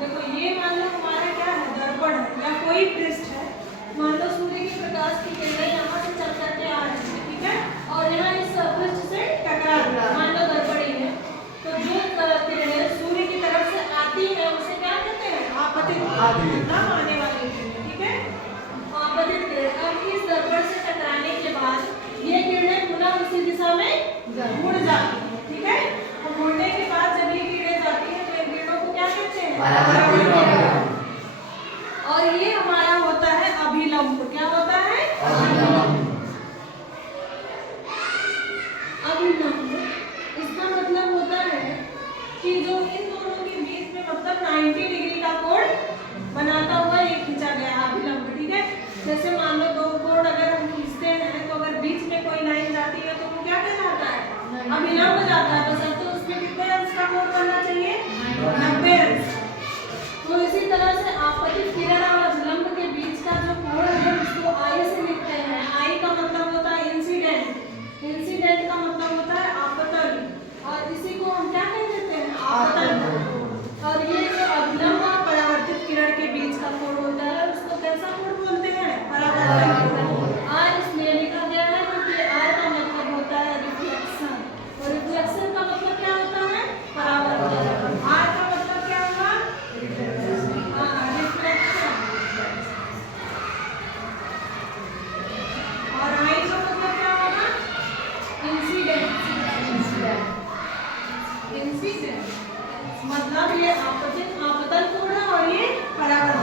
देखो ये मान लो हमारा क्या है, दर्पण है या कोई पृष्ठ है। मान लो सूर्य के प्रकाश की किरणें यहाँ से चल करके आ रही है, ठीक है, और यहाँ इस पृष्ठ से टकरा रही है, मान लो दर्पण ही है। तो जो किरणें सूर्य की तरफ से आती है उसे क्या कहते हैं, आपतित किरण, आने वाली किरणें, ठीक है, आपतित किरण। अब इस दर्पण से टकराने के बाद ये किरणें पुनः उसी दिशा में मुड़ जाती है, ठीक है। तो मुड़ने के बाद जब ये किरणें जाती है तो इन किरणों को क्या कहते हैं, परावर्तित किरण। और ये हमारा होता है अभिलंब। क्या होता है, अभिलंब। इसका मतलब होता है कि जो इन दोनों के बीच में मतलब 90 डिग्री का कोण बनाता हुआ ये खींचा गया अभिलंब, ठीक है। जैसे मान लो दो कोण अगर हम खींचते हैं तो अगर बीच में कोई लाइन जाती है तो वो क्या कहलाता है, अभिलंब जाता है। बस अब तो उसमें कितने अंश का कोण बनना चाहिए, 90 अंश। तो इसी तरह से आपतित किरण और अभिलंब के बीच का जो कोण है उसको आई से लिखते हैं। आई का मतलब होता है इंसिडेंट, इंसिडेंट का मतलब होता है आपतन, और इसी को हम क्या कह देते हैं, आपतन। और ये जो अभिलंब और परावर्तित किरण के बीच का कोण होता है उसको कैसा कोण बोलते हैं, परावर्तन कोण। आर इसलिए लिखा गया है क्योंकि आर का मतलब होता है रिफ्लेक्शन, और रिफ्लेक्शन का मतलब क्या होता है, परावर्तन। आर का मतलब क्या हुआ, रिफ्लेक्शन, और आई का मतलब क्या होगा, इंसिडेंट, इंसिडेंट। मतलब ये आपतन कोण है और ये परावर्तन